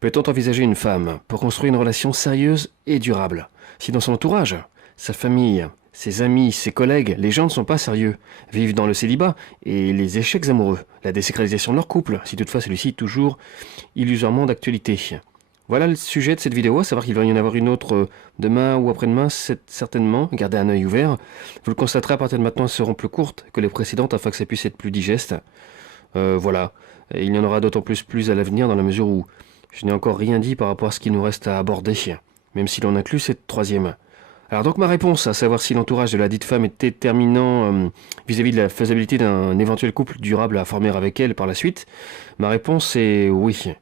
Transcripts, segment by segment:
Peut-on envisager une femme pour construire une relation sérieuse et durable si dans son entourage, sa famille, ses amis, ses collègues, les gens ne sont pas sérieux, vivent dans le célibat et les échecs amoureux, la désacralisation de leur couple, si toutefois celui-ci est toujours illusoirement d'actualité. Voilà le sujet de cette vidéo, à savoir qu'il va y en avoir une autre demain ou après-demain, certainement, gardez un œil ouvert. Vous le constaterez, à partir de maintenant, elles seront plus courtes que les précédentes afin que ça puisse être plus digeste. Voilà, et il y en aura d'autant plus à l'avenir dans la mesure où je n'ai encore rien dit par rapport à ce qu'il nous reste à aborder, même si l'on inclut cette troisième. Alors donc ma réponse, à savoir si l'entourage de la dite femme est déterminant vis-à-vis de la faisabilité d'un éventuel couple durable à former avec elle par la suite, ma réponse est oui.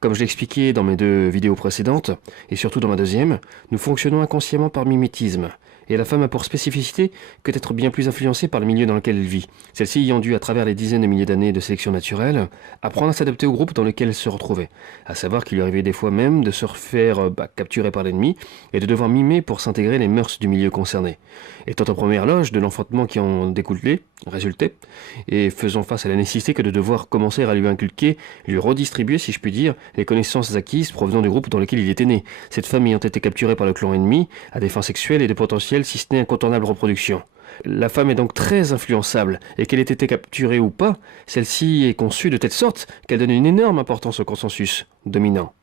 Comme je l'expliquais dans mes 2 vidéos précédentes, et surtout dans ma deuxième, nous fonctionnons inconsciemment par mimétisme. Et la femme a pour spécificité que d'être bien plus influencée par le milieu dans lequel elle vit. Celle-ci ayant dû, à travers les dizaines de milliers d'années de sélection naturelle, apprendre à s'adapter au groupe dans lequel elle se retrouvait. À savoir qu'il lui arrivait des fois même de se faire capturer par l'ennemi et de devoir mimer pour s'intégrer les mœurs du milieu concerné. Étant en première loge de l'enfantement qui en résultait, et faisant face à la nécessité que de devoir commencer à lui inculquer, lui redistribuer, si je puis dire, les connaissances acquises provenant du groupe dans lequel il était né. Cette femme ayant été capturée par le clan ennemi, à des fins sexuelles et de potentiel si ce n'est incontournable reproduction. La femme est donc très influençable, et qu'elle ait été capturée ou pas, celle-ci est conçue de telle sorte qu'elle donne une énorme importance au consensus dominant.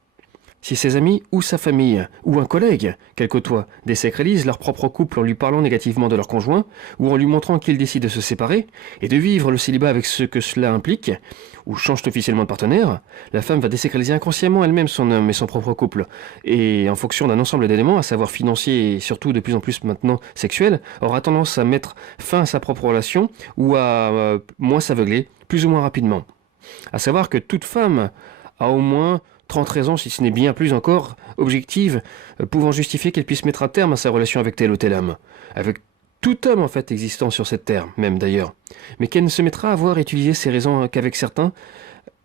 Si ses amis ou sa famille, ou un collègue qu'elle côtoie, désacralisent leur propre couple en lui parlant négativement de leur conjoint, ou en lui montrant qu'ils décident de se séparer, et de vivre le célibat avec ce que cela implique, ou changent officiellement de partenaire, la femme va désacraliser inconsciemment elle-même son homme et son propre couple, et en fonction d'un ensemble d'éléments, à savoir financiers et surtout de plus en plus maintenant sexuels, aura tendance à mettre fin à sa propre relation, ou à moins s'aveugler, plus ou moins rapidement. À savoir que toute femme a au moins 30 raisons, si ce n'est bien plus encore, objectives, pouvant justifier qu'elle puisse mettre un terme à sa relation avec tel ou tel homme. Avec tout homme en fait existant sur cette terre, même d'ailleurs. Mais qu'elle ne se mettra à voir et utiliser ces raisons qu'avec certains,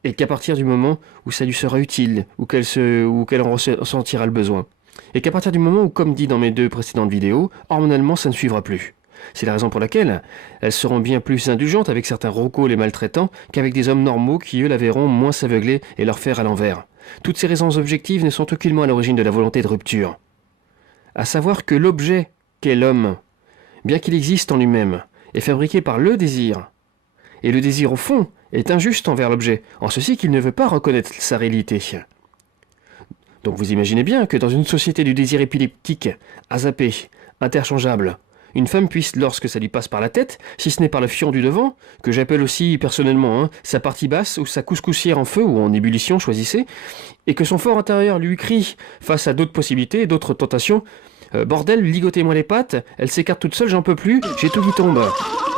et qu'à partir du moment où ça lui sera utile, ou qu'elle en ressentira le besoin. Et qu'à partir du moment où, comme dit dans mes 2 précédentes vidéos, hormonalement ça ne suivra plus. C'est la raison pour laquelle elles seront bien plus indulgentes avec certains rocos les maltraitants qu'avec des hommes normaux qui eux la verront moins s'aveugler et leur faire à l'envers. Toutes ces raisons objectives ne sont aucunement à l'origine de la volonté de rupture. À savoir que l'objet qu'est l'homme, bien qu'il existe en lui-même, est fabriqué par le désir. Et le désir au fond est injuste envers l'objet, en ceci qu'il ne veut pas reconnaître sa réalité. Donc vous imaginez bien que dans une société du désir épileptique, azapé, interchangeable, une femme puisse, lorsque ça lui passe par la tête, si ce n'est par le fion du devant, que j'appelle aussi personnellement sa partie basse ou sa couscoussière en feu ou en ébullition, choisissez, et que son fort intérieur lui crie face à d'autres possibilités, d'autres tentations, bordel, ligotez-moi les pattes, elle s'écarte toute seule, j'en peux plus, j'ai tout qui tombe.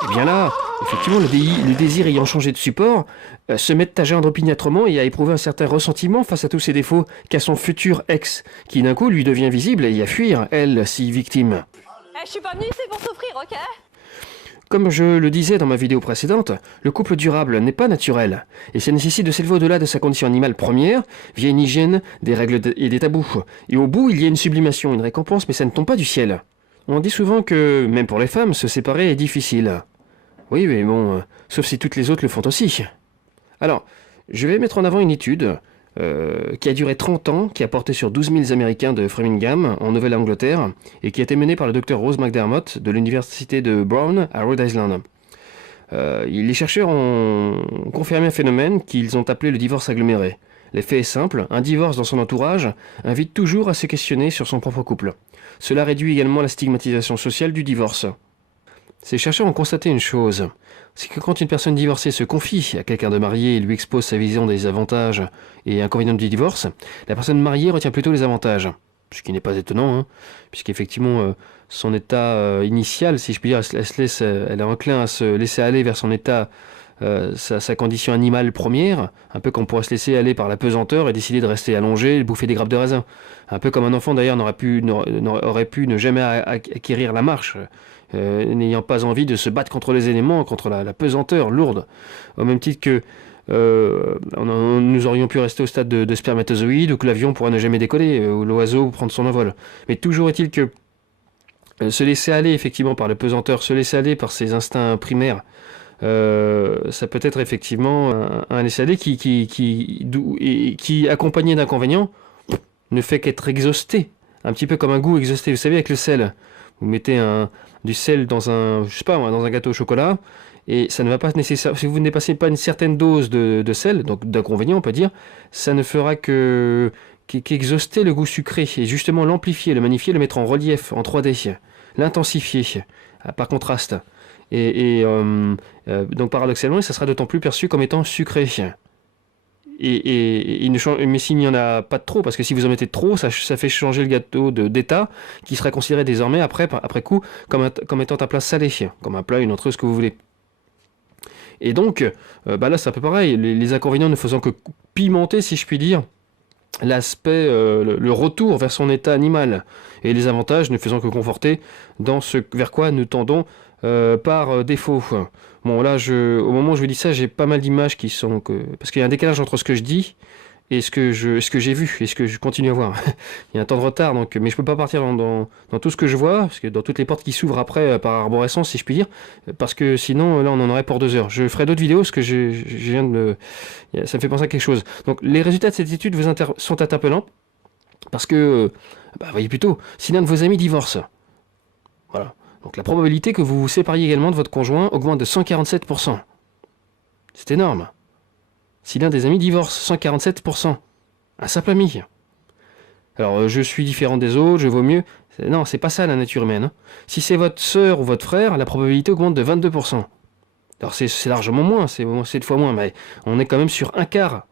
Et bien là, effectivement, le désir ayant changé de support, se mettent à geindre opiniâtrement et à éprouver un certain ressentiment face à tous ses défauts qu'a son futur ex, qui d'un coup lui devient visible et à fuir, elle, si victime. Je suis pas venue ici pour souffrir, ok? Comme je le disais dans ma vidéo précédente, le couple durable n'est pas naturel, et ça nécessite de s'élever au-delà de sa condition animale première, via une hygiène, des règles et des tabous. Et au bout, il y a une sublimation, une récompense, mais ça ne tombe pas du ciel. On dit souvent que, même pour les femmes, se séparer est difficile. Oui, mais bon, sauf si toutes les autres le font aussi. Alors, je vais mettre en avant une étude qui a duré 30 ans, qui a porté sur 12 000 Américains de Framingham, en Nouvelle-Angleterre, et qui a été menée par le Dr Rose McDermott de l'université de Brown à Rhode Island. Les chercheurs ont confirmé un phénomène qu'ils ont appelé le divorce aggloméré. L'effet est simple, un divorce dans son entourage invite toujours à se questionner sur son propre couple. Cela réduit également la stigmatisation sociale du divorce. Ces chercheurs ont constaté une chose, c'est que quand une personne divorcée se confie à quelqu'un de marié et lui expose sa vision des avantages et inconvénients du divorce, la personne mariée retient plutôt les avantages. Ce qui n'est pas étonnant, puisqu'effectivement son état initial, si je puis dire, elle est enclin à se laisser aller vers son état sa condition animale première, un peu comme on pourrait se laisser aller par la pesanteur et décider de rester allongé et de bouffer des grappes de raisin. Un peu comme un enfant d'ailleurs aurait pu ne jamais acquérir la marche, n'ayant pas envie de se battre contre les éléments, contre la pesanteur lourde. Au même titre que nous aurions pu rester au stade de spermatozoïde, ou que l'avion pourrait ne jamais décoller, ou l'oiseau prendre son envol. Mais toujours est-il que se laisser aller effectivement par la pesanteur, se laisser aller par ses instincts primaires, ça peut être effectivement un laisser-aller qui accompagné d'inconvénients, ne fait qu'être exhausté. Un petit peu comme un goût exhausté. Vous savez, avec le sel, vous mettez du sel dans dans un gâteau au chocolat, et ça ne va pas nécessairement, si vous ne dépassez pas une certaine dose de sel, donc d'inconvénient on peut dire, ça ne fera qu'exhauster le goût sucré, et justement l'amplifier, le magnifier, le mettre en relief, en 3D, l'intensifier, par contraste. Donc paradoxalement, ça sera d'autant plus perçu comme étant sucré. Mais s'il n'y en a pas de trop, parce que si vous en mettez trop, ça fait changer le gâteau d'état, qui sera considéré désormais après coup comme étant un plat salé, comme un plat, une autre, ce que vous voulez. Et donc, là c'est un peu pareil, les inconvénients ne faisant que pimenter, si je puis dire, l'aspect, le retour vers son état animal, et les avantages ne faisant que conforter dans ce vers quoi nous tendons par défaut. Bon, là, au moment où je vous dis ça, j'ai pas mal d'images parce qu'il y a un décalage entre ce que je dis et ce que j'ai vu et ce que je continue à voir. Il y a un temps de retard, mais je peux pas partir dans tout ce que je vois, parce que dans toutes les portes qui s'ouvrent après par arborescence, si je puis dire, parce que sinon, là, on en aurait pour 2 heures. Je ferai d'autres vidéos, parce que ça me fait penser à quelque chose. Donc, les résultats de cette étude sont interpellants, parce que, voyez plutôt, si l'un de vos amis divorce, voilà. Donc la probabilité que vous vous sépariez également de votre conjoint augmente de 147%. C'est énorme. Si l'un des amis divorce, 147%. Un simple ami. Alors je suis différent des autres, je vaux mieux. Non, c'est pas ça la nature humaine. Si c'est votre sœur ou votre frère, la probabilité augmente de 22%. Alors c'est largement moins, c'est 7 fois moins, mais on est quand même sur un quart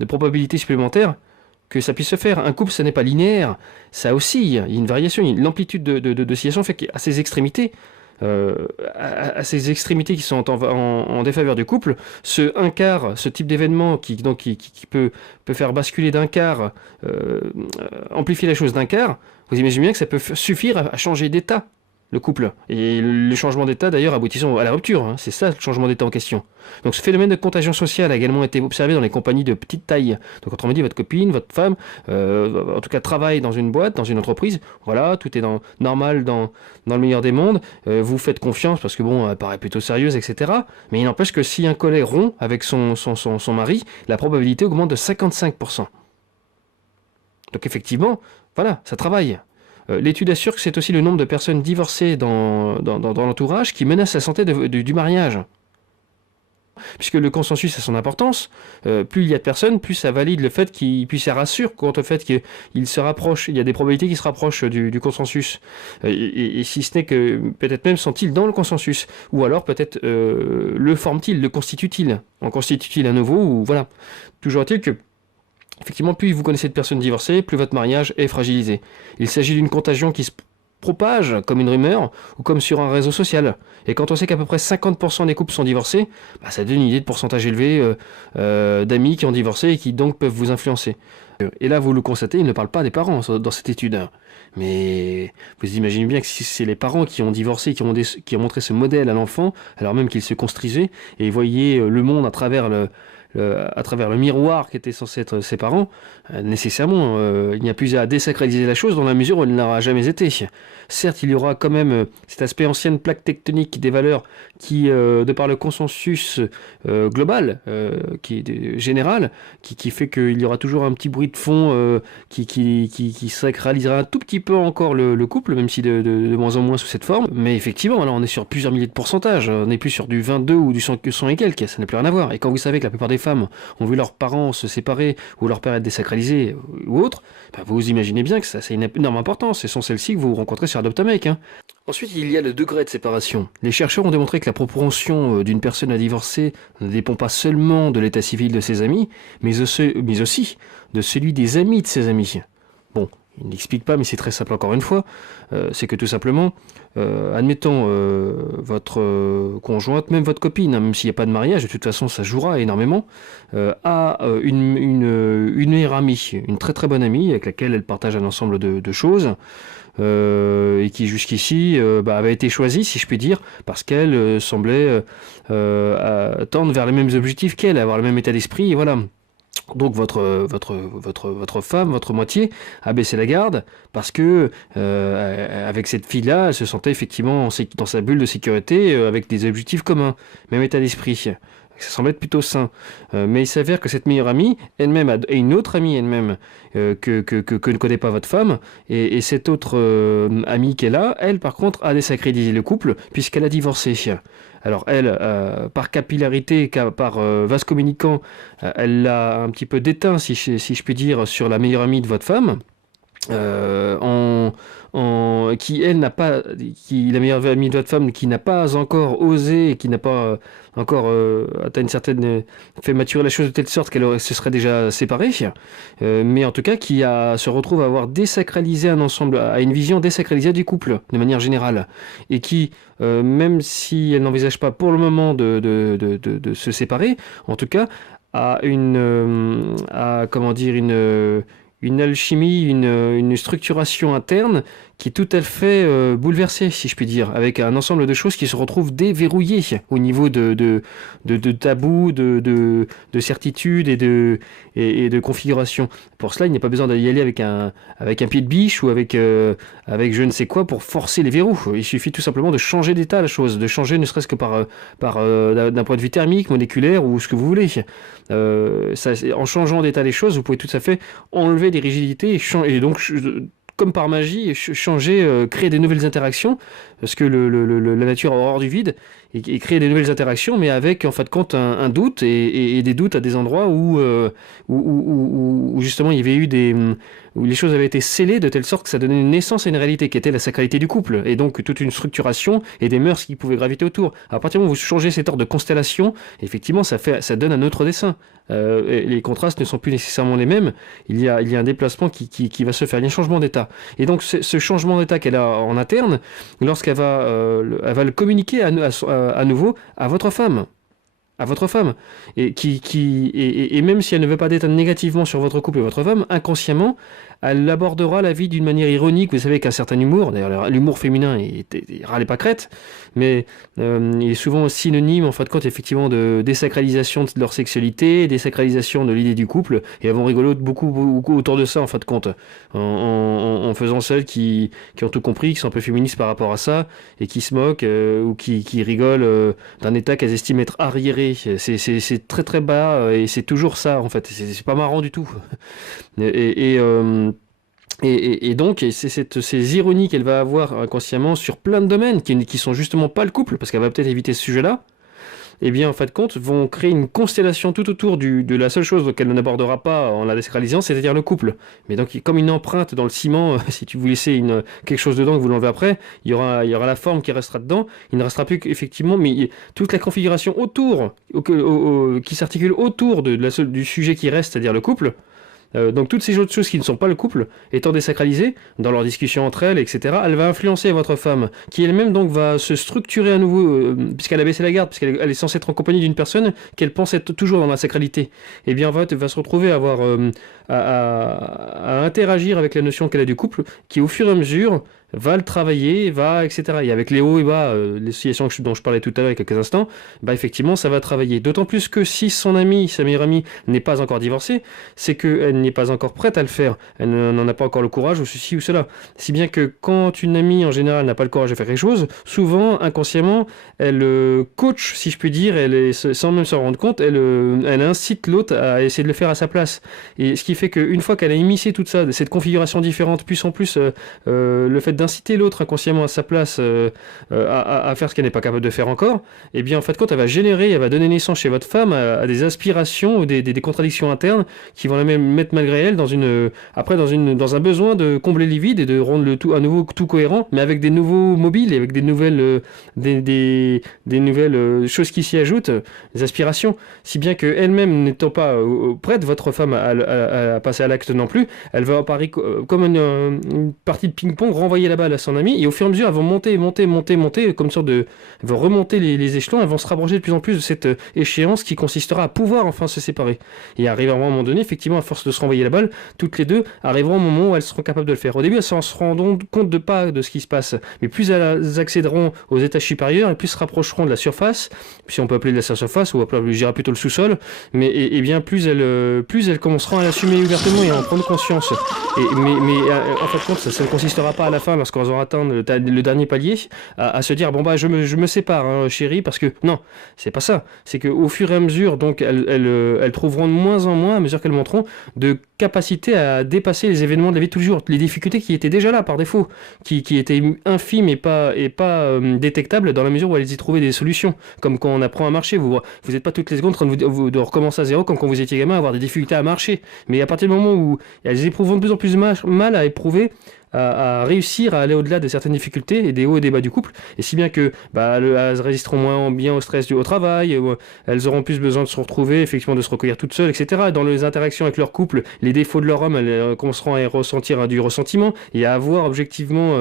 de probabilité supplémentaire que ça puisse se faire. Un couple, ça n'est pas linéaire, ça oscille, il y a une variation, l'amplitude d'oscillation fait qu'à ces extrémités, qui sont en défaveur du couple, un quart, ce type d'événement qui peut faire basculer d'un quart, amplifier la chose d'un quart, vous imaginez bien que ça peut suffire à changer d'état, le couple. Et le changement d'état, d'ailleurs, aboutissant à la rupture. C'est ça, le changement d'état en question. Donc ce phénomène de contagion sociale a également été observé dans les compagnies de petite taille. Donc autrement dit, votre copine, votre femme, en tout cas travaille dans une boîte, dans une entreprise. Voilà, tout est normal dans le meilleur des mondes. Vous faites confiance parce que elle paraît plutôt sérieuse, etc. Mais il n'empêche que si un collègue rompt avec son mari, la probabilité augmente de 55%. Donc effectivement, voilà, ça travaille. L'étude assure que c'est aussi le nombre de personnes divorcées dans l'entourage qui menace la santé du mariage. Puisque le consensus a son importance, plus il y a de personnes, plus ça valide le fait puis ça rassure quant au fait qu'il se rapproche, il y a des probabilités qui se rapprochent du consensus. Et si ce n'est que peut-être même sont-ils dans le consensus, ou alors peut-être le forment-ils, le constituent-ils, en constituent-ils un nouveau, ou voilà. Toujours est-il que effectivement, plus vous connaissez de personnes divorcées, plus votre mariage est fragilisé. Il s'agit d'une contagion qui se propage comme une rumeur ou comme sur un réseau social. Et quand on sait qu'à peu près 50% des couples sont divorcés, ça donne une idée de pourcentage élevé d'amis qui ont divorcé et qui donc peuvent vous influencer. Et là, vous le constatez, il ne parle pas des parents dans cette étude. Mais vous imaginez bien que si c'est les parents qui ont divorcé, qui ont montré ce modèle à l'enfant, alors même qu'il se construisait, et voyait le monde à travers le miroir qui était censé être ses parents, nécessairement, il n'y a plus à désacraliser la chose dans la mesure où elle n'aura jamais été. Certes, il y aura quand même cet aspect ancienne plaque tectonique des valeurs qui, de par le consensus global, qui est général, qui fait qu'il y aura toujours un petit bruit de fond qui sacralisera un tout petit peu encore le couple, même si de moins en moins sous cette forme. Mais effectivement, là, on est sur plusieurs milliers de pourcentages. On n'est plus sur du 22 ou du 100 et quelques. Ça n'a plus rien à voir. Et quand vous savez que la plupart des femmes ont vu leurs parents se séparer ou leur père être désacralisé ou autre, vous imaginez bien que ça c'est une énorme importance. Ce sont celles-ci que vous rencontrez sur Adopt-A-Mec. Ensuite, il y a le degré de séparation. Les chercheurs ont démontré que la propension d'une personne à divorcer ne dépend pas seulement de l'état civil de ses amis, mais aussi de celui des amis de ses amis. Bon, il n'explique pas, mais c'est très simple encore une fois, c'est que tout simplement, admettons, votre conjointe, même votre copine, hein, même s'il n'y a pas de mariage, de toute façon ça jouera énormément, a une meilleure amie, une très très bonne amie avec laquelle elle partage un ensemble de choses, et qui jusqu'ici avait été choisie, si je puis dire, parce qu'elle semblait tendre vers les mêmes objectifs qu'elle, avoir le même état d'esprit, et voilà. Donc votre femme, votre moitié, a baissé la garde parce que avec cette fille-là, elle se sentait effectivement dans sa bulle de sécurité avec des objectifs communs, même état d'esprit. Ça semble être plutôt sain. Mais il s'avère que cette meilleure amie, elle-même, a une autre amie elle-même que ne connaît pas votre femme. Et cette autre amie qu'elle a, elle, par contre, a désacralisé le couple puisqu'elle a divorcé. Alors elle, par capillarité, par vase communicant, elle l'a un petit peu déteint, si je puis dire, sur la meilleure amie de votre femme. Qui elle n'a pas, qui la meilleure amie de votre femme, qui n'a pas encore osé, qui n'a pas encore atteint une certaine, fait maturer la chose de telle sorte qu'elle se serait déjà séparée, mais en tout cas se retrouve à avoir désacralisé un ensemble, à une vision désacralisée du couple de manière générale, et qui même si elle n'envisage pas pour le moment de se séparer, en tout cas a une alchimie, une structuration interne qui est tout à fait bouleversée, si je puis dire, avec un ensemble de choses qui se retrouvent déverrouillées au niveau de tabous, de certitudes et de configuration. Pour cela, il n'y a pas besoin d'y aller avec un pied de biche ou avec je ne sais quoi pour forcer les verrous. Il suffit tout simplement de changer d'état la chose, de changer ne serait-ce que d'un point de vue thermique, moléculaire ou ce que vous voulez. En changeant d'état des choses, vous pouvez tout à fait enlever des rigidités et donc comme par magie, changer, créer des nouvelles interactions, parce que la nature a horreur du vide, et créer des nouvelles interactions, mais avec en fin de compte un doute, et des doutes à des endroits où justement il y avait eu où les choses avaient été scellées de telle sorte que ça donnait une naissance à une réalité qui était la sacralité du couple, et donc toute une structuration et des mœurs qui pouvaient graviter autour. À partir du moment où vous changez cet ordre de constellation, effectivement ça donne un autre dessin. Les contrastes ne sont plus nécessairement les mêmes, il y a un déplacement qui va se faire, il y a un changement d'état. Et donc ce changement d'état qu'elle a en interne, lorsqu'elle va le communiquer à nouveau à votre femme. Et même si elle ne veut pas déteindre négativement sur votre couple et votre femme, inconsciemment, elle abordera la vie d'une manière ironique, vous savez, qu'un certain humour, d'ailleurs l'humour féminin râlez pas crête, mais il est souvent synonyme en fin de compte effectivement de désacralisation de leur sexualité, désacralisation de l'idée du couple, et elles vont rigoler beaucoup autour de ça en fin de compte, en faisant celles qui ont tout compris, qui sont un peu féministes par rapport à ça, et qui se moquent ou qui rigolent d'un état qu'elles estiment être arriéré. C'est très très bas et c'est toujours ça en fait, c'est pas marrant du tout. Et donc, c'est ces ironies qu'elle va avoir inconsciemment sur plein de domaines qui sont justement pas le couple, parce qu'elle va peut-être éviter ce sujet-là, et bien en fin de compte vont créer une constellation tout autour de la seule chose qu'elle n'abordera pas en la désacralisant, c'est-à-dire le couple. Mais donc comme une empreinte dans le ciment, si tu vous laissez quelque chose dedans que vous l'enlevez après, il y aura la forme qui restera dedans, il ne restera plus qu'effectivement, mais toute la configuration autour, qui s'articule autour du sujet qui reste, c'est-à-dire le couple. Donc toutes ces autres choses qui ne sont pas le couple, étant désacralisées, dans leurs discussions entre elles, etc., elle va influencer votre femme, qui elle-même donc va se structurer à nouveau, puisqu'elle a baissé la garde, puisqu'elle est censée être en compagnie d'une personne qu'elle pense être toujours dans la sacralité. Et bien va se retrouver à avoir à interagir avec la notion qu'elle a du couple, qui au fur et à mesure va le travailler, etc. Et avec les hauts et bas, les situations dont je parlais tout à l'heure il y a quelques instants, effectivement, ça va travailler. D'autant plus que si son amie, sa meilleure amie, n'est pas encore divorcée, c'est qu'elle n'est pas encore prête à le faire. Elle n'en a pas encore le courage, ou ceci ou cela. Si bien que quand une amie, en général, n'a pas le courage de faire quelque chose, souvent, inconsciemment, elle coach, si je puis dire, sans même s'en rendre compte, elle incite l'autre à essayer de le faire à sa place. Et ce qui fait qu'une fois qu'elle a immiscé toute ça, cette configuration différente, plus en plus le fait d'inciter l'autre inconsciemment à sa place à faire ce qu'elle n'est pas capable de faire encore, et bien en fait quand elle va générer, elle va donner naissance chez votre femme à des aspirations ou des contradictions internes qui vont la même mettre malgré elle dans un besoin de combler les vides et de rendre le tout à nouveau tout cohérent, mais avec des nouveaux mobiles et avec des nouvelles choses qui s'y ajoutent, des aspirations, si bien que elle-même n'étant pas prête, votre femme à passer à l'acte non plus, elle va apparaître comme une partie de ping-pong, renvoyer la balle à son ami, et au fur et à mesure, elles vont monter, comme une sorte de... Elles vont remonter les échelons, elles vont se rapprocher de plus en plus de cette échéance qui consistera à pouvoir enfin se séparer. Et arriver à un moment donné, effectivement, à force de se renvoyer la balle, toutes les deux arriveront au moment où elles seront capables de le faire. Au début, elles se rendront compte de ce qui se passe, mais plus elles accéderont aux étages supérieurs, et plus se rapprocheront de la surface, si on peut appeler de la surface, ou je dirais plutôt le sous-sol, mais et bien plus elles commenceront à l'assumer ouvertement et à en prendre conscience. En fait, compte, ça ne consistera pas à la fin, lorsqu'elles auront atteint le dernier palier, à se dire bon bah je me sépare, hein, chérie, parce que non, c'est pas ça. C'est qu'au fur et à mesure, donc elles trouveront de moins en moins, à mesure qu'elles monteront, de capacité à dépasser les événements de la vie de tous les jours, les difficultés qui étaient déjà là par défaut, qui étaient infimes et pas détectables dans la mesure où elles y trouvaient des solutions. Comme quand on apprend à marcher, vous n'êtes pas toutes les secondes en train de recommencer à zéro comme quand vous étiez gamin à avoir des difficultés à marcher. Mais à partir du moment où elles éprouveront de plus en plus mal à éprouver, à réussir à aller au-delà de certaines difficultés et des hauts et des bas du couple, et si bien que elles résisteront moins bien au stress au travail, elles auront plus besoin de se retrouver, effectivement de se recueillir toutes seules, etc. Et dans les interactions avec leur couple, les défauts de leur homme, elles commenceront à ressentir du ressentiment et à avoir objectivement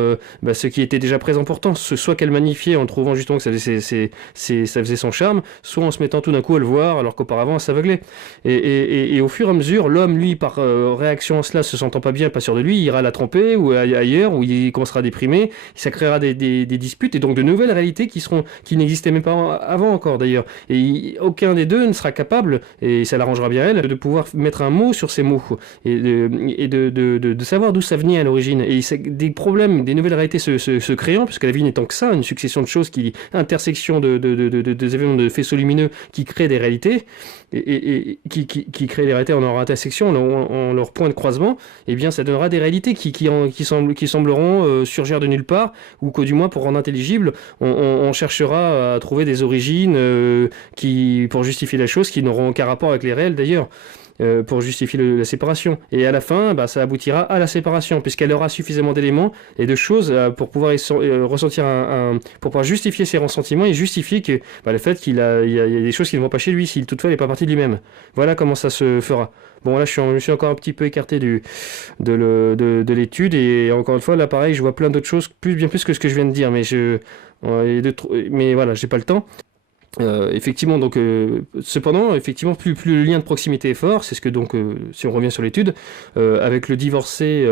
ce qui était déjà présent pourtant, soit qu'elles magnifiaient en trouvant justement que ça faisait son charme, soit en se mettant tout d'un coup à le voir alors qu'auparavant elle s'aveuglait. Et au fur et à mesure, l'homme, lui, par réaction à cela, se sentant pas bien, pas sûr de lui, ira la tromper ou ailleurs, où il commencera à déprimer, ça créera des disputes et donc de nouvelles réalités qui n'existaient même pas avant encore d'ailleurs. Et aucun des deux ne sera capable, et ça l'arrangera bien elle, de pouvoir mettre un mot sur ces mots et de savoir d'où ça venait à l'origine. Et des problèmes, des nouvelles réalités se créant, puisque la vie n'étant que ça, une succession de choses intersection des événements de faisceaux lumineux qui créent des réalités, et qui créent des réalités en leur intersection, en leur point de croisement, et bien ça donnera des réalités qui sembleront surgir de nulle part, ou que du moins pour rendre intelligible, on cherchera à trouver des origines pour justifier la chose, qui n'auront aucun rapport avec les réels d'ailleurs. Pour justifier la séparation. Et à la fin, ça aboutira à la séparation, puisqu'elle aura suffisamment d'éléments et de choses pour pouvoir ressentir pour pouvoir justifier ses ressentiments et justifier que le fait qu'il y a des choses qui ne vont pas chez lui, s'il toutefois n'est pas partie de lui-même. Voilà comment ça se fera. Bon, là, je suis encore un petit peu écarté de l'étude, et encore une fois, là, pareil, je vois plein d'autres choses, bien plus que ce que je viens de dire, mais voilà, j'ai pas le temps. Effectivement, donc, cependant, effectivement, plus le lien de proximité est fort, c'est ce que donc, si on revient sur l'étude, avec le divorcé,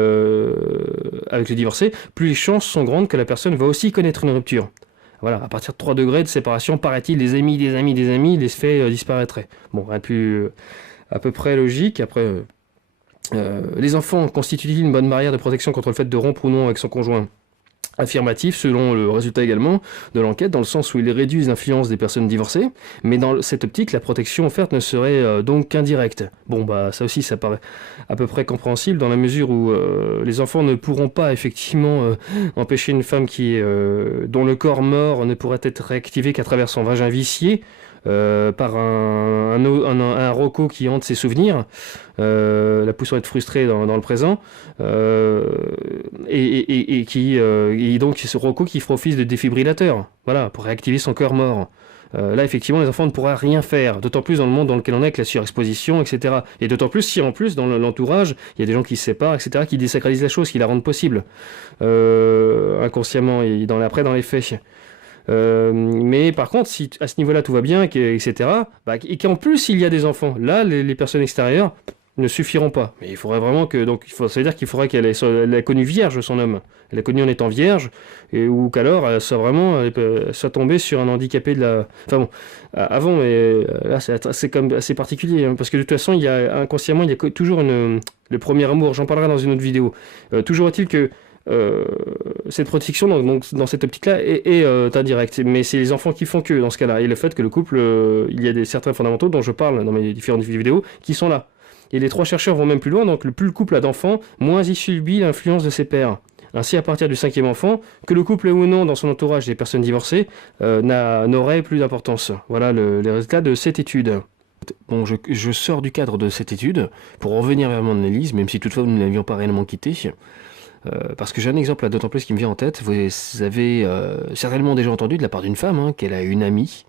plus les chances sont grandes que la personne va aussi connaître une rupture. Voilà, à partir de 3 degrés de séparation, paraît-il, les amis, les faits disparaîtraient. Bon, rien de plus à peu près logique. Après, les enfants constituent-ils une bonne barrière de protection contre le fait de rompre ou non avec son conjoint ? Affirmatif, selon le résultat également de l'enquête, dans le sens où ils réduisent l'influence des personnes divorcées, mais dans cette optique, la protection offerte ne serait donc qu'indirecte. Bon, ça aussi, ça paraît à peu près compréhensible, dans la mesure où les enfants ne pourront pas effectivement empêcher une femme dont le corps mort ne pourrait être réactivé qu'à travers son vagin vicié, par un Rocco qui hante ses souvenirs, la poussant à être frustré dans le présent, et donc ce Rocco qui fera office de défibrillateur, voilà, pour réactiver son cœur mort. Là, effectivement, les enfants ne pourraient rien faire, d'autant plus dans le monde dans lequel on est, avec la surexposition, etc. Et d'autant plus si, en plus, dans l'entourage, il y a des gens qui se séparent, etc., qui désacralisent la chose, qui la rendent possible, inconsciemment, et après dans les faits. Mais par contre, si à ce niveau-là tout va bien, etc., et qu'en plus il y a des enfants, là les personnes extérieures ne suffiront pas. Mais il faudrait vraiment que, donc ça veut dire qu'il faudrait qu'elle ait connu vierge son homme, elle a connu en étant vierge, ou qu'alors elle soit tombée sur un handicapé de la. Enfin bon, avant, mais là c'est quand même assez particulier, hein, parce que de toute façon inconsciemment il y a toujours le premier amour. J'en parlerai dans une autre vidéo. Toujours est-il que cette protection dans cette optique-là est indirecte, mais c'est les enfants qui font que dans ce cas-là, et le fait que le couple, il y a certains fondamentaux dont je parle dans mes différentes vidéos qui sont là. Et les 3 chercheurs vont même plus loin, donc plus le couple a d'enfants, moins il subit l'influence de ses pères. Ainsi, à partir du 5e enfant, que le couple ait ou non dans son entourage des personnes divorcées n'aurait plus d'importance. Voilà les résultats de cette étude. Bon, je sors du cadre de cette étude pour revenir vers mon analyse, même si toutefois nous ne l'avions pas réellement quitté. Parce que j'ai un exemple là, d'autant plus qui me vient en tête. Vous avez certainement déjà entendu de la part d'une femme qu'elle a une amie,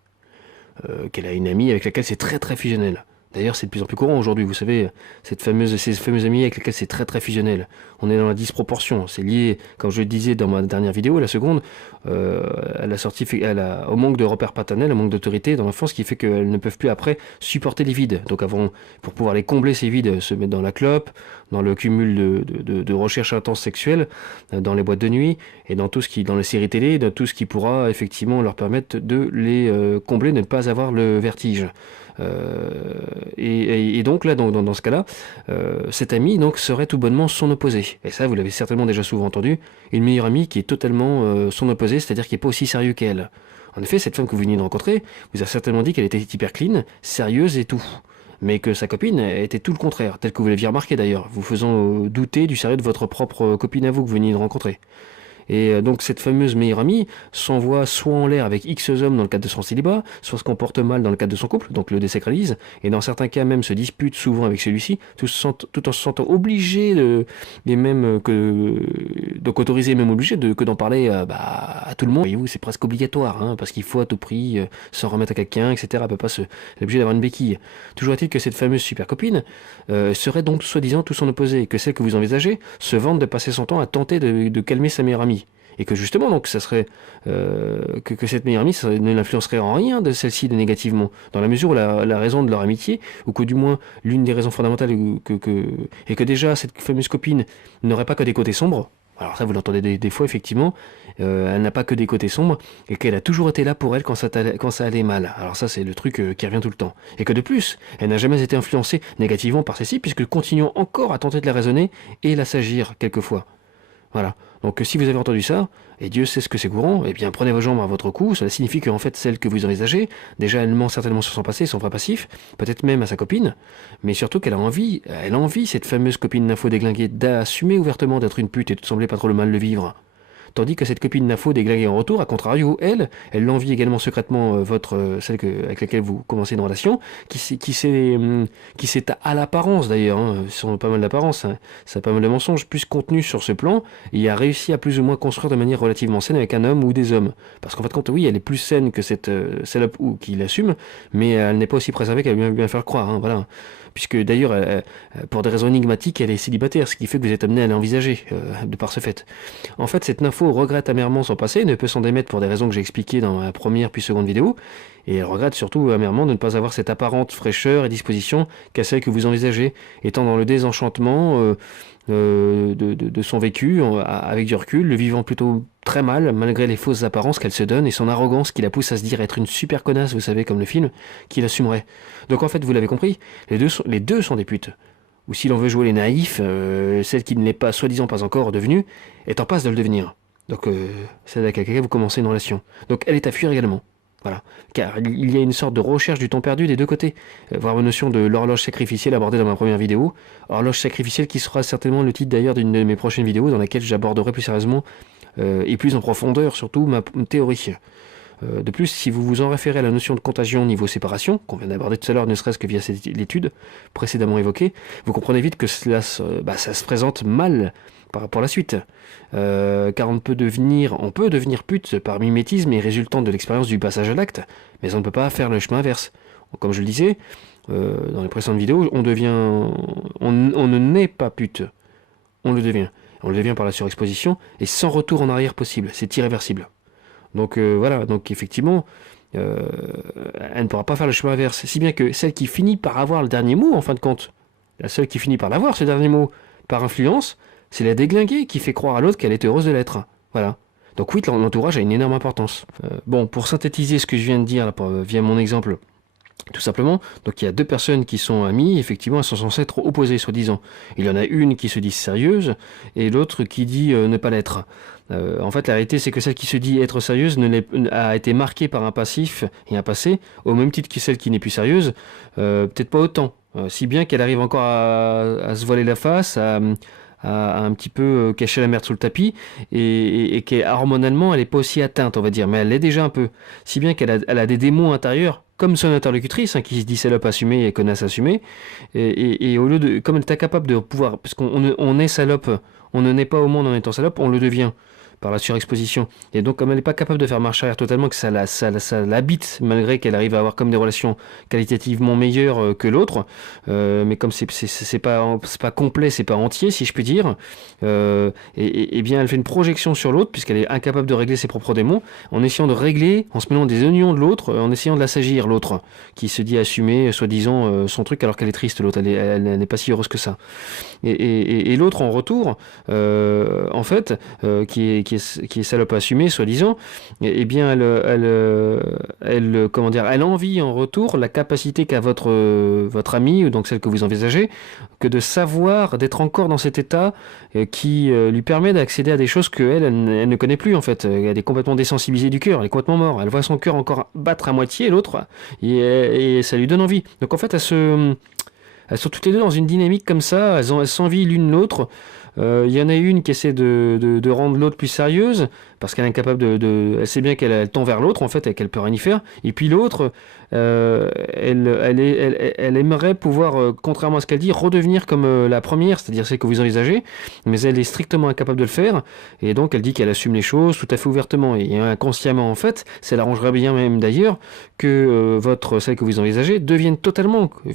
avec laquelle c'est très très fusionnel. D'ailleurs, c'est de plus en plus courant aujourd'hui, vous savez, ces fameuses amies avec lesquelles c'est très très fusionnel. On est dans la disproportion. C'est lié, comme je le disais dans ma dernière vidéo, la seconde, au manque de repères paternels, au manque d'autorité dans l'enfance, qui fait qu'elles ne peuvent plus après supporter les vides. Donc pour pouvoir les combler, ces vides, se mettre dans la clope, dans le cumul de recherches intenses sexuelles, dans les boîtes de nuit, et dans dans les séries télé, dans tout ce qui pourra effectivement leur permettre de les combler, de ne pas avoir le vertige. Et donc là, dans ce cas-là, cet ami donc serait tout bonnement son opposé. Et ça, vous l'avez certainement déjà souvent entendu, une meilleure amie qui est totalement son opposé, c'est-à-dire qui n'est pas aussi sérieux qu'elle. En effet, cette femme que vous venez de rencontrer vous a certainement dit qu'elle était hyper clean, sérieuse et tout. Mais que sa copine était tout le contraire, tel que vous l'aviez remarqué d'ailleurs, vous faisant douter du sérieux de votre propre copine à vous que vous veniez de rencontrer. Et donc cette fameuse meilleure amie s'envoie soit en l'air avec X hommes dans le cadre de son célibat, soit se comporte mal dans le cadre de son couple, donc le désacralise, et dans certains cas même se dispute souvent avec celui-ci, tout en se sentant obligé donc autorisé, même obligé que d'en parler à tout le monde. Voyez-vous, c'est presque obligatoire, parce qu'il faut à tout prix s'en remettre à quelqu'un, etc. Elle peut pas elle est obligée d'avoir une béquille. Toujours est-il que cette fameuse super copine serait donc soi-disant tout son opposé, et que celle que vous envisagez se vante de passer son temps à tenter de calmer sa meilleure amie. Et que justement, donc, ça serait que cette meilleure amie ne l'influencerait en rien de celle-ci de négativement, dans la mesure où la raison de leur amitié, ou que du moins l'une des raisons fondamentales, et que déjà cette fameuse copine n'aurait pas que des côtés sombres. Alors ça, vous l'entendez des fois, effectivement, elle n'a pas que des côtés sombres, et qu'elle a toujours été là pour elle quand ça allait mal. Alors ça, c'est le truc qui revient tout le temps. Et que de plus, elle n'a jamais été influencée négativement par celle-ci, puisque continuons encore à tenter de la raisonner et la s'agir quelquefois. Voilà. Donc si vous avez entendu ça, et Dieu sait ce que c'est courant, eh bien prenez vos jambes à votre cou, cela signifie qu'en fait celle que vous envisagez, déjà elle ment certainement sur son passé, son vrai passif, peut-être même à sa copine, mais surtout qu'elle a envie, cette fameuse copine d'info déglinguée, d'assumer ouvertement d'être une pute et de sembler pas trop le mal le vivre. Tandis que cette copine d'info déglinguée en retour, à contrario, elle l'envie également secrètement celle avec laquelle vous commencez une relation, qui s'est à l'apparence d'ailleurs, sont pas mal d'apparence, ça a pas mal de mensonges, plus contenu sur ce plan, et a réussi à plus ou moins construire de manière relativement saine avec un homme ou des hommes. Parce qu'en fait, oui, elle est plus saine que cette salope qui l'assume, mais elle n'est pas aussi préservée qu'elle veut bien faire croire, voilà. Puisque d'ailleurs, pour des raisons énigmatiques, elle est célibataire, ce qui fait que vous êtes amené à l'envisager, de par ce fait. En fait, cette nympho regrette amèrement son passé, ne peut s'en démettre pour des raisons que j'ai expliquées dans ma première puis seconde vidéo, et elle regrette surtout amèrement de ne pas avoir cette apparente fraîcheur et disposition qu'à celle que vous envisagez, étant dans le désenchantement de son vécu, avec du recul, le vivant plutôt très mal, malgré les fausses apparences qu'elle se donne, et son arrogance qui la pousse à se dire être une super connasse, vous savez, comme le film, qui l'assumerait. Donc en fait, vous l'avez compris, les deux sont des putes. Ou si l'on veut jouer les naïfs, celle qui ne l'est pas, soi-disant pas encore devenue, est en passe de le devenir. Donc celle avec laquelle vous commencez une relation. Donc elle est à fuir également. Voilà. Car il y a une sorte de recherche du temps perdu des deux côtés. Voir la notion de l'horloge sacrificielle abordée dans ma première vidéo. Horloge sacrificielle qui sera certainement le titre d'ailleurs d'une de mes prochaines vidéos dans laquelle j'aborderai plus sérieusement et plus en profondeur surtout ma théorie. De plus, si vous vous en référez à la notion de contagion niveau séparation, qu'on vient d'aborder tout à l'heure, ne serait-ce que via l'étude précédemment évoquée, vous comprenez vite que ça se présente mal par rapport à la suite. Car on peut devenir pute par mimétisme et résultant de l'expérience du passage à l'acte, mais on ne peut pas faire le chemin inverse. Comme je le disais dans les précédentes vidéos, on ne naît pas pute, on le devient. On le devient par la surexposition et sans retour en arrière possible, c'est irréversible. Donc voilà, donc effectivement, elle ne pourra pas faire le chemin inverse. Si bien que celle qui finit par avoir le dernier mot, en fin de compte, la seule qui finit par l'avoir, ce dernier mot, par influence, c'est la déglinguée qui fait croire à l'autre qu'elle est heureuse de l'être. Voilà. Donc oui, l'entourage a une énorme importance. Bon, pour synthétiser ce que je viens de dire là, via mon exemple, tout simplement, donc il y a deux personnes qui sont amies, effectivement, elles sont censées être opposées, soi-disant. Il y en a une qui se dit sérieuse, et l'autre qui dit ne pas l'être. En fait, la réalité, c'est que celle qui se dit être sérieuse a été marquée par un passif et un passé, au même titre que celle qui n'est plus sérieuse, peut-être pas autant. Si bien qu'elle arrive encore à se voiler la face, à à un petit peu cacher la merde sous le tapis et qui hormonalement elle est pas aussi atteinte, on va dire, mais elle l'est déjà un peu. Si bien elle a des démons intérieurs, comme son interlocutrice, hein, qui se dit salope assumée et connasse assumée, et au lieu de, comme elle est incapable de pouvoir, parce on est salope, on ne naît pas au monde en étant salope, on le devient par la surexposition. Et donc, comme elle n'est pas capable de faire marche arrière totalement, que ça l'habite, malgré qu'elle arrive à avoir comme des relations qualitativement meilleures que l'autre, mais comme c'est pas complet, c'est pas entier, si je puis dire, et bien elle fait une projection sur l'autre, puisqu'elle est incapable de régler ses propres démons, en essayant de régler, en se mêlant des oignons de l'autre, en essayant de l'assagir, l'autre, qui se dit assumer, soi-disant, son truc, alors qu'elle est triste, l'autre, elle n'est pas si heureuse que ça. Et l'autre, en retour, en fait, qui est salope assumée, soi-disant, eh bien, comment dire, elle envie en retour la capacité qu'a votre amie, ou donc celle que vous envisagez, que de savoir, d'être encore dans cet état qui lui permet d'accéder à des choses qu'elle elle ne connaît plus, en fait. Elle est complètement désensibilisée du cœur, elle est complètement morte. Elle voit son cœur encore battre à moitié, l'autre, et ça lui donne envie. Donc, en fait, elles sont toutes les deux dans une dynamique comme ça, elles s'envient l'une l'autre. Il y en a une qui essaie de rendre l'autre plus sérieuse, parce qu'elle est incapable elle sait bien qu'elle tend vers l'autre, en fait, et qu'elle peut rien y faire. Et puis l'autre, elle aimerait pouvoir, contrairement à ce qu'elle dit, redevenir comme la première, c'est-à-dire celle que vous envisagez, mais elle est strictement incapable de le faire, et donc elle dit qu'elle assume les choses tout à fait ouvertement, et inconsciemment, en fait, ça l'arrangerait bien même d'ailleurs, que celle que vous envisagez,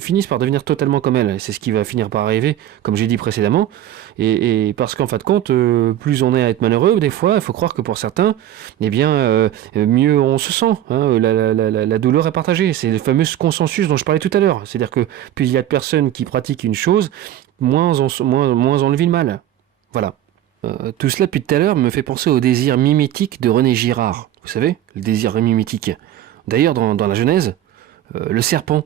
finisse par devenir totalement comme elle. Et c'est ce qui va finir par arriver, comme j'ai dit précédemment, et parce qu'en fin de compte, plus on est à être malheureux, des fois, il faut croire que pour certains, eh bien, mieux on se sent. Hein, la douleur est partagée. C'est le fameux consensus dont je parlais tout à l'heure. C'est-à-dire que plus il y a de personnes qui pratiquent une chose, moins on le vit le mal. Voilà. Tout cela, depuis tout à l'heure, me fait penser au désir mimétique de René Girard. Vous savez, le désir mimétique. D'ailleurs, dans la Genèse, le serpent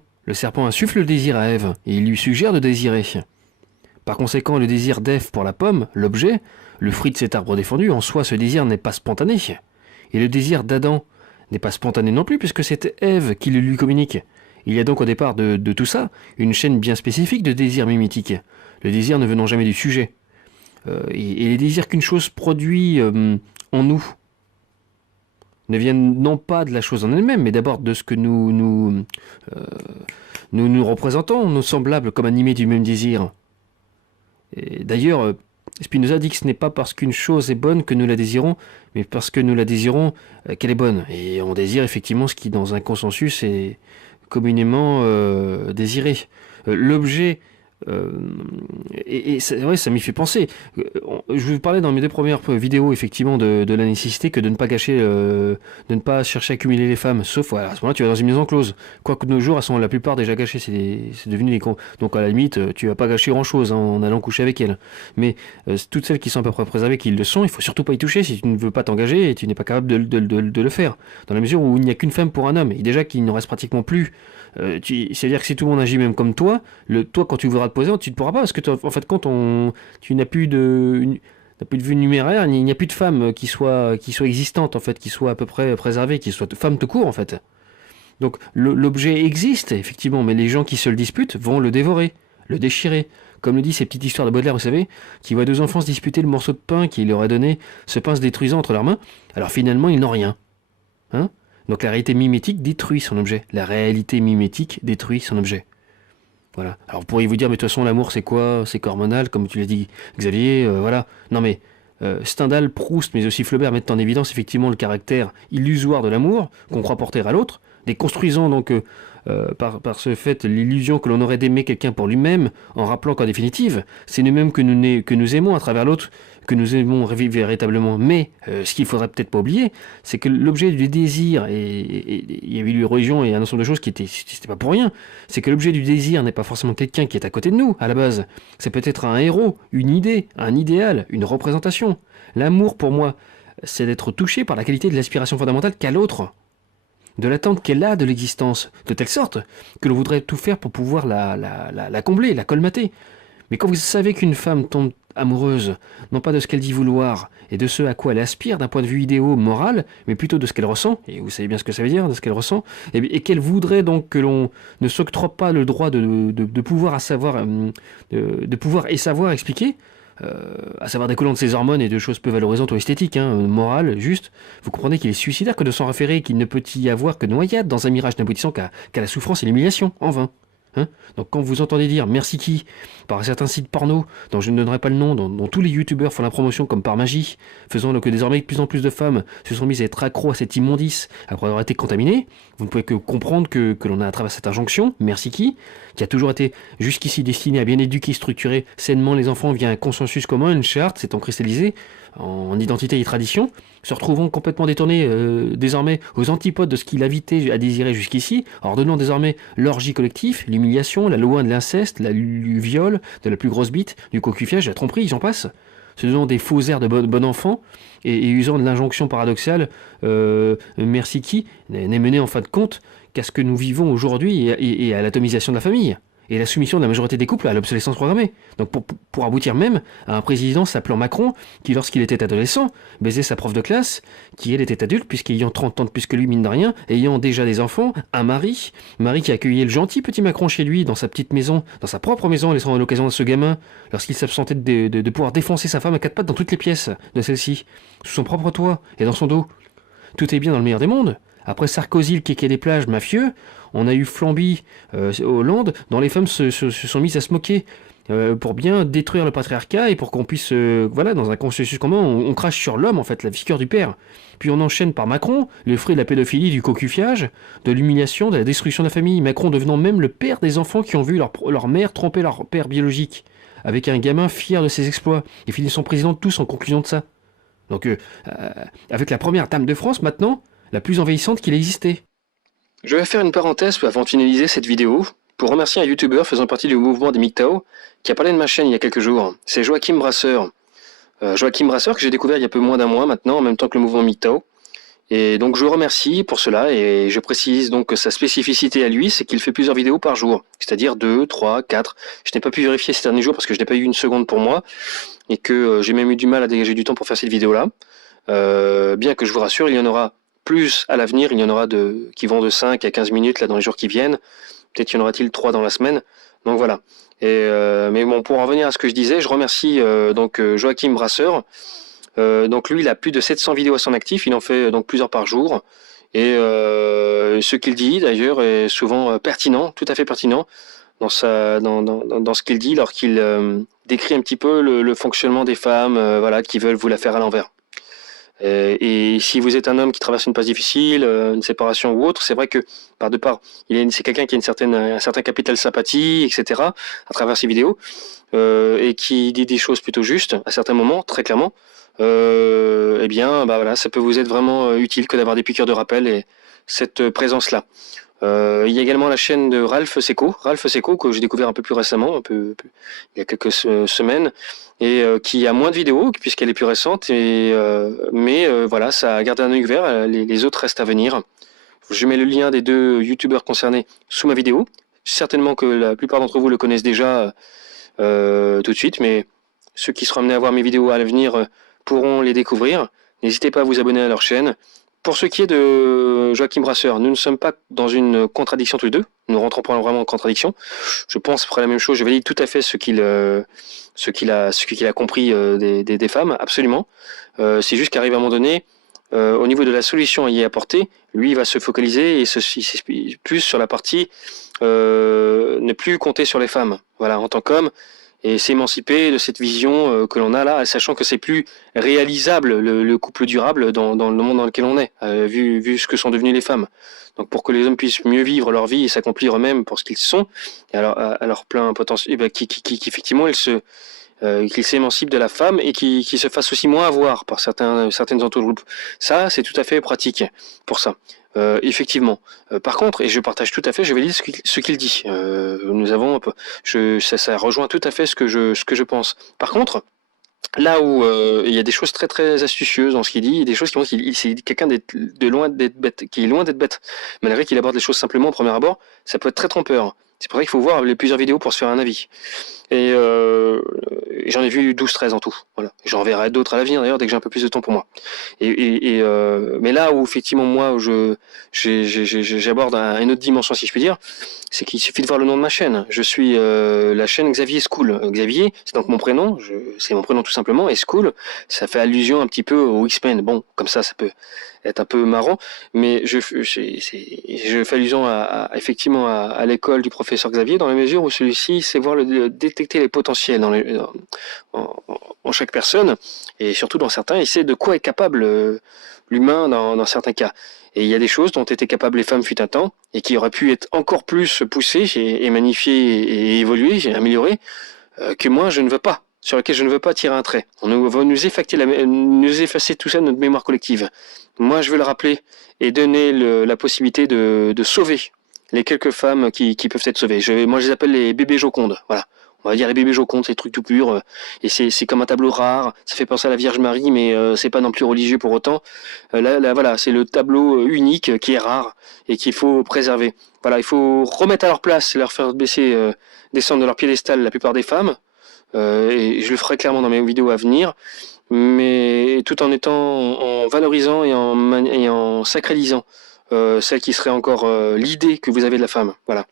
insuffle le désir à Ève et il lui suggère de désirer. Par conséquent, le désir d'Ève pour la pomme, l'objet, le fruit de cet arbre défendu, en soi, ce désir n'est pas spontané. Et le désir d'Adam n'est pas spontané non plus, puisque c'est Ève qui le lui communique. Il y a donc au départ de tout ça une chaîne bien spécifique de désirs mimétiques, le désir ne venant jamais du sujet. Et les désirs qu'une chose produit en nous ne viennent non pas de la chose en elle-même, mais d'abord de ce que nous représentons, nos semblables comme animés du même désir. Et d'ailleurs, Spinoza dit que ce n'est pas parce qu'une chose est bonne que nous la désirons, mais parce que nous la désirons qu'elle est bonne. Et on désire effectivement ce qui, dans un consensus, est communément désiré. L'objet, ça m'y fait penser. Je vous parlais dans mes 2 premières vidéos effectivement de la nécessité que de ne pas gâcher, de ne pas chercher à accumuler les femmes. Sauf voilà, à ce moment-là, tu vas dans une maison close. Quoique de nos jours, elles sont la plupart déjà gâchées. C'est devenu des cons. Donc à la limite, tu vas pas gâcher grand-chose en allant coucher avec elles. Mais toutes celles qui sont à peu près préservées, qui le sont, il faut surtout pas y toucher si tu ne veux pas t'engager et tu n'es pas capable de le faire. Dans la mesure où il n'y a qu'une femme pour un homme et déjà qu'il n'en reste pratiquement plus. C'est-à-dire que si tout le monde agit même comme toi, toi quand tu voudras te poser, tu ne pourras pas parce que en fait quand tu n'as plus de vue numéraire, il n'y a plus de femmes qui soient existantes en fait, qui soient à peu près préservées, qui soient femmes tout court en fait. Donc l'objet existe effectivement, mais les gens qui se le disputent vont le dévorer, le déchirer. Comme le dit ces petites histoires de Baudelaire, vous savez, qui voient 2 enfants se disputer le morceau de pain qu'il leur a donné, ce pain se détruisant entre leurs mains, alors finalement ils n'ont rien. Hein ? Donc la réalité mimétique détruit son objet. La réalité mimétique détruit son objet. Voilà. Alors vous pourriez vous dire, mais de toute façon, l'amour, c'est quoi? C'est hormonal, comme tu l'as dit, Xavier, voilà. Non mais, Stendhal, Proust, mais aussi Flaubert mettent en évidence effectivement le caractère illusoire de l'amour qu'on croit porter à l'autre, déconstruisant donc par ce fait l'illusion que l'on aurait d'aimer quelqu'un pour lui-même, en rappelant qu'en définitive, c'est nous-mêmes que nous aimons à travers l'autre, que nous aimons véritablement. Mais ce qu'il faudrait peut-être pas oublier, c'est que l'objet du désir, et il y avait eu religion et un ensemble de choses c'était pas pour rien, c'est que l'objet du désir n'est pas forcément quelqu'un qui est à côté de nous, à la base. C'est peut-être un héros, une idée, un idéal, une représentation. L'amour, pour moi, c'est d'être touché par la qualité de l'aspiration fondamentale qu'a l'autre, de l'attente qu'elle a de l'existence, de telle sorte que l'on voudrait tout faire pour pouvoir la combler, la colmater. Mais quand vous savez qu'une femme tombe amoureuse, non pas de ce qu'elle dit vouloir, et de ce à quoi elle aspire d'un point de vue idéal, moral, mais plutôt de ce qu'elle ressent, et vous savez bien ce que ça veut dire, de ce qu'elle ressent, et qu'elle voudrait donc que l'on ne s'octroie pas le droit de pouvoir et savoir expliquer, à savoir découlant de ses hormones et de choses peu valorisantes ou esthétiques, hein, morales, juste, vous comprenez qu'il est suicidaire que de s'en référer, qu'il ne peut y avoir que noyade dans un mirage n'aboutissant qu'à la souffrance et l'humiliation, en vain. Hein. Donc quand vous entendez dire merci qui par certains sites porno dont je ne donnerai pas le nom, dont tous les youtubeurs font la promotion comme par magie, faisant que désormais de plus en plus de femmes se sont mises à être accros à cette immondice après avoir été contaminées, vous ne pouvez que comprendre que l'on a à travers cette injonction, merci qui a toujours été jusqu'ici destiné à bien éduquer, structurer sainement les enfants via un consensus commun, une charte s'étant cristallisée en identité et tradition, se retrouvant complètement détournés désormais aux antipodes de ce qu'il invitait à désirer jusqu'ici, ordonnant désormais l'orgie collective, l'humiliation, la loi de l'inceste, du viol, de la plus grosse bite, du cocufiage, de la tromperie, j'en passe, se donnant des faux airs de bon enfant et usant de l'injonction paradoxale merci qui n'est mené en fin de compte qu'à ce que nous vivons aujourd'hui et à l'atomisation de la famille et la soumission de la majorité des couples à l'obsolescence programmée. Donc pour aboutir même à un président s'appelant Macron, qui lorsqu'il était adolescent, baisait sa prof de classe, qui elle était adulte, puisqu'ayant 30 ans de plus que lui, mine de rien, ayant déjà des enfants, un mari qui accueillait le gentil petit Macron chez lui, dans sa petite maison, dans sa propre maison, laissant l'occasion à ce gamin, lorsqu'il s'absentait de pouvoir défoncer sa femme à quatre pattes dans toutes les pièces de celle-ci, sous son propre toit et dans son dos. Tout est bien dans le meilleur des mondes. Après Sarkozy, le kéké des plages mafieux, on a eu Flamby, Hollande, dont les femmes se sont mises à se moquer pour bien détruire le patriarcat et pour qu'on puisse, voilà, dans un consensus commun, on crache sur l'homme, en fait, la figure du père. Puis on enchaîne par Macron, le fruit de la pédophilie, du cocufiage, de l'humiliation, de la destruction de la famille. Macron devenant même le père des enfants qui ont vu leur mère tromper leur père biologique, avec un gamin fier de ses exploits, et finissant président de tous en conclusion de ça. Donc, avec la première dame de France, maintenant, la plus envahissante qu'il existait. Je vais faire une parenthèse avant de finaliser cette vidéo pour remercier un youtubeur faisant partie du mouvement des MGTOW qui a parlé de ma chaîne il y a quelques jours. C'est Joachim Brasseur. Joachim Brasseur que j'ai découvert il y a peu moins d'un mois maintenant, en même temps que le mouvement MGTOW. Et donc je le remercie pour cela et je précise donc que sa spécificité à lui, c'est qu'il fait plusieurs vidéos par jour. C'est-à-dire 2, 3, 4. Je n'ai pas pu vérifier ces derniers jours parce que je n'ai pas eu une seconde pour moi et que j'ai même eu du mal à dégager du temps pour faire cette vidéo-là. Bien que je vous rassure, il y en aura plus à l'avenir, il y en aura qui vont de 5 à 15 minutes là dans les jours qui viennent. Peut-être y en aura-t-il 3 dans la semaine. Donc voilà. Mais bon, pour en revenir à ce que je disais, je remercie Joachim Brasseur. Donc lui, il a plus de 700 vidéos à son actif. Il en fait donc plusieurs par jour. Et ce qu'il dit d'ailleurs est souvent pertinent, tout à fait pertinent dans ce qu'il dit lorsqu'il décrit un petit peu le fonctionnement des femmes voilà, qui veulent vous la faire à l'envers. Et si vous êtes un homme qui traverse une passe difficile, une séparation ou autre, c'est vrai que c'est quelqu'un qui a un certain capital sympathie, etc. à travers ses vidéos, et qui dit des choses plutôt justes à certains moments, très clairement. Eh bien, bah voilà, ça peut vous être vraiment utile que d'avoir des piqûres de rappel et cette présence-là. Il y a également la chaîne de Ralph Seco que j'ai découvert un peu plus récemment, il y a quelques semaines, et qui a moins de vidéos puisqu'elle est plus récente, mais voilà, ça a gardé un œil ouvert, les autres restent à venir. Je mets le lien des 2 youtubeurs concernés sous ma vidéo, certainement que la plupart d'entre vous le connaissent déjà tout de suite, mais ceux qui seront amenés à voir mes vidéos à l'avenir pourront les découvrir. N'hésitez pas à vous abonner à leur chaîne. Pour ce qui est de Joachim Brasseur, nous ne sommes pas dans une contradiction tous les deux. Nous rentrons pas vraiment en contradiction. Je pense après la même chose. Je valide tout à fait ce qu'il a compris des femmes, absolument. C'est juste qu'arrive à un moment donné, au niveau de la solution à y apporter, lui il va se focaliser et plus sur la partie ne plus compter sur les femmes. Voilà, en tant qu'homme. Et s'émanciper de cette vision que l'on a là, sachant que c'est plus réalisable le couple durable dans le monde dans lequel on est, vu ce que sont devenues les femmes. Donc pour que les hommes puissent mieux vivre leur vie et s'accomplir eux-mêmes pour ce qu'ils sont, et à leur plein potentiel, qu'effectivement qu'ils s'émancipent de la femme et qu'ils se fassent aussi moins avoir par certaines entourgroupes. Ça, c'est tout à fait pratique pour ça. Effectivement. Par contre, et je partage tout à fait, je vais lire ce qu'il dit. Ça rejoint tout à fait ce que je pense. Par contre, là où il y a des choses très très astucieuses dans ce qu'il dit, il y a des choses qui montrent qu'il c'est quelqu'un qui est loin d'être bête. Malgré qu'il aborde les choses simplement au premier abord, ça peut être très trompeur. C'est pour ça qu'il faut voir les plusieurs vidéos pour se faire un avis. Et j'en ai vu 12-13 en tout. Voilà. J'en verrai d'autres à l'avenir d'ailleurs dès que j'ai un peu plus de temps pour moi. Mais là où effectivement moi où j'aborde une autre dimension si je puis dire, c'est qu'il suffit de voir le nom de ma chaîne. Je suis la chaîne Xavier School. Xavier, c'est donc mon prénom, c'est mon prénom tout simplement, et School, ça fait allusion un petit peu aux X-Men. Bon, comme ça peut être un peu marrant, mais je fais allusion effectivement à l'école du professeur Xavier, dans la mesure où celui-ci sait détecter les potentiels en chaque personne, et surtout dans certains, il sait de quoi est capable l'humain dans certains cas. Et il y a des choses dont étaient capables les femmes fut un temps, et qui auraient pu être encore plus poussées et magnifiées et évoluées, et améliorées, que moi je ne veux pas, sur lesquelles je ne veux pas tirer un trait. On va nous effacer tout ça de notre mémoire collective. Moi je veux le rappeler et donner la possibilité de sauver les quelques femmes qui peuvent être sauvées. Moi je les appelle les bébés Joconde, voilà. On va dire les bébés Joconde, ces trucs tout purs, et c'est comme un tableau rare, ça fait penser à la Vierge Marie, mais c'est pas non plus religieux pour autant. Là, voilà, c'est le tableau unique qui est rare et qu'il faut préserver. Voilà, il faut remettre à leur place, leur faire descendre de leur piédestal la plupart des femmes, et je le ferai clairement dans mes vidéos à venir, mais tout en valorisant et en sacralisant celle qui serait encore l'idée que vous avez de la femme. Voilà.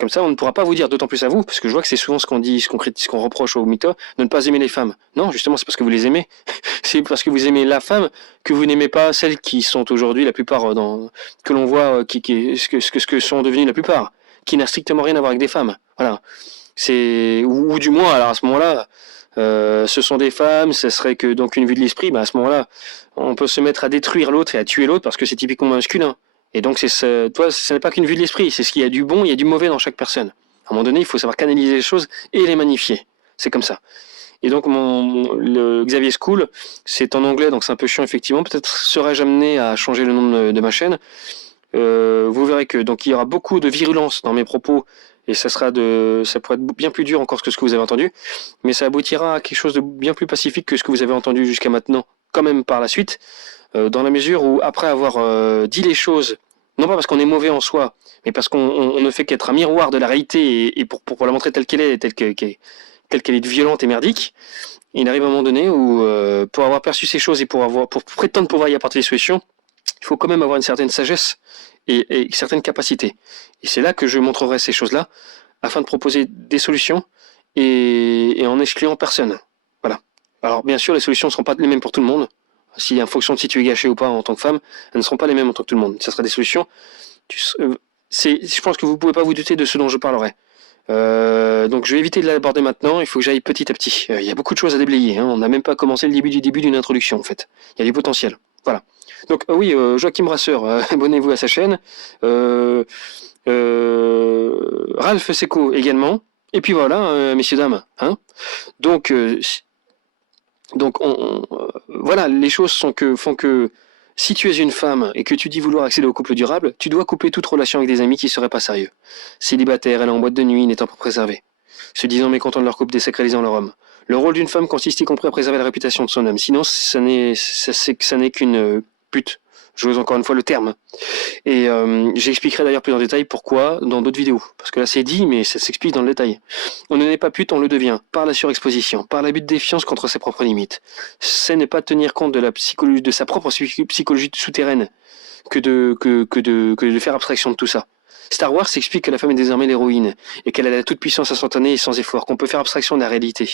Comme ça, on ne pourra pas vous dire, d'autant plus à vous, parce que je vois que c'est souvent ce qu'on dit, ce qu'on critique, ce qu'on reproche aux mythos, de ne pas aimer les femmes. Non, justement, c'est parce que vous les aimez. C'est parce que vous aimez la femme que vous n'aimez pas celles qui sont aujourd'hui la plupart que l'on voit, ce que sont devenues la plupart, qui n'a strictement rien à voir avec des femmes. Voilà. Ou du moins, alors à ce moment-là, ce sont des femmes, ça serait que donc une vue de l'esprit, à ce moment-là, on peut se mettre à détruire l'autre et à tuer l'autre parce que c'est typiquement masculin. Et donc, ce n'est pas qu'une vue de l'esprit, c'est ce qu'il y a du bon, il y a du mauvais dans chaque personne. À un moment donné, il faut savoir canaliser les choses et les magnifier. C'est comme ça. Et donc, le Xavier School, c'est en anglais, donc c'est un peu chiant, effectivement. Peut-être serais-je amené à changer le nom de ma chaîne. Vous verrez que donc il y aura beaucoup de virulence dans mes propos, et ça pourrait être bien plus dur encore que ce que vous avez entendu, mais ça aboutira à quelque chose de bien plus pacifique que ce que vous avez entendu jusqu'à maintenant, quand même par la suite. Dans la mesure où, après avoir dit les choses, non pas parce qu'on est mauvais en soi, mais parce qu'on ne fait qu'être un miroir de la réalité et pour la montrer telle qu'elle est, telle qu'elle est violente et merdique, il arrive un moment donné où, pour avoir perçu ces choses et pour prétendre pouvoir y apporter des solutions, il faut quand même avoir une certaine sagesse et une certaine capacité. Et c'est là que je montrerai ces choses-là, afin de proposer des solutions et en excluant personne. Voilà. Alors, bien sûr, les solutions ne seront pas les mêmes pour tout le monde. Si en fonction de si tu es gâché ou pas en tant que femme, elles ne seront pas les mêmes en tant que tout le monde. Ça sera des solutions. Je pense que vous ne pouvez pas vous douter de ce dont je parlerai. Donc je vais éviter de l'aborder maintenant, il faut que j'aille petit à petit. Il y a beaucoup de choses à déblayer, hein. On n'a même pas commencé le début du début d'une introduction en fait. Il y a du potentiel. Voilà. Donc oui, Joachim Brasseur, abonnez-vous à sa chaîne. Ralph Seco également. Et puis voilà, messieurs, dames. Hein. Donc voilà, les choses font que si tu es une femme et que tu dis vouloir accéder au couple durable, tu dois couper toute relation avec des amis qui seraient pas sérieux. Célibataire, elle est en boîte de nuit, n'étant pas préservée. Se disant mécontents de leur couple, désacralisant leur homme. Le rôle d'une femme consiste y compris à préserver la réputation de son homme. Sinon, ça n'est qu'une pute. J'ose encore une fois le terme. Et j'expliquerai d'ailleurs plus en détail pourquoi dans d'autres vidéos. Parce que là c'est dit, mais ça s'explique dans le détail. On ne n'est pas pute, on le devient. Par la surexposition, par l'abus de défiance contre ses propres limites. C'est ne pas tenir compte de sa propre psychologie souterraine que de faire abstraction de tout ça. Star Wars explique que la femme est désormais l'héroïne, et qu'elle a la toute-puissance instantanée et sans effort, qu'on peut faire abstraction de la réalité,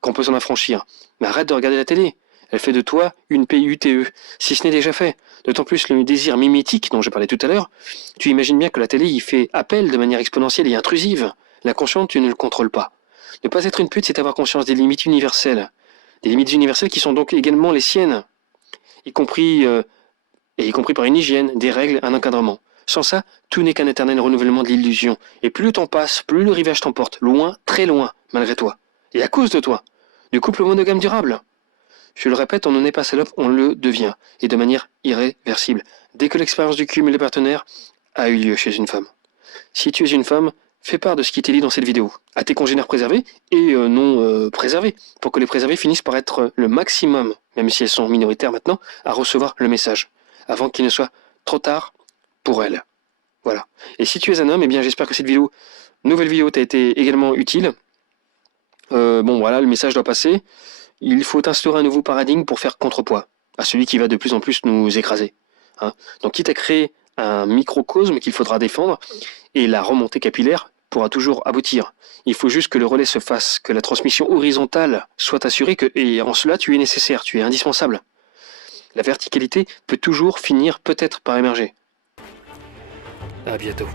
qu'on peut s'en affranchir. Mais arrête de regarder la télé. Elle fait de toi une PUTE, si ce n'est déjà fait. D'autant plus le désir mimétique dont je parlais tout à l'heure. Tu imagines bien que la télé y fait appel de manière exponentielle et intrusive. L'inconscient, tu ne le contrôles pas. Ne pas être une pute, c'est avoir conscience des limites universelles. Des limites universelles qui sont donc également les siennes, y compris par une hygiène, des règles, un encadrement. Sans ça, tout n'est qu'un éternel renouvellement de l'illusion. Et plus le temps passe, plus le rivage t'emporte, loin, très loin, malgré toi. Et à cause de toi. Du couple monogame durable. Je le répète, on ne naît pas salope, on le devient, et de manière irréversible, dès que l'expérience du cumul des partenaires a eu lieu chez une femme. Si tu es une femme, fais part de ce qui t'est dit dans cette vidéo, à tes congénères préservés et non préservés, pour que les préservés finissent par être le maximum, même si elles sont minoritaires maintenant, à recevoir le message, avant qu'il ne soit trop tard pour elles. Voilà. Et si tu es un homme, eh bien j'espère que cette nouvelle vidéo t'a été également utile. Bon voilà, le message doit passer. Il faut instaurer un nouveau paradigme pour faire contrepoids à celui qui va de plus en plus nous écraser. Hein. Donc quitte à créer un microcosme qu'il faudra défendre, et la remontée capillaire pourra toujours aboutir. Il faut juste que le relais se fasse, que la transmission horizontale soit assurée, et en cela tu es nécessaire, tu es indispensable. La verticalité peut toujours finir peut-être par émerger. À bientôt.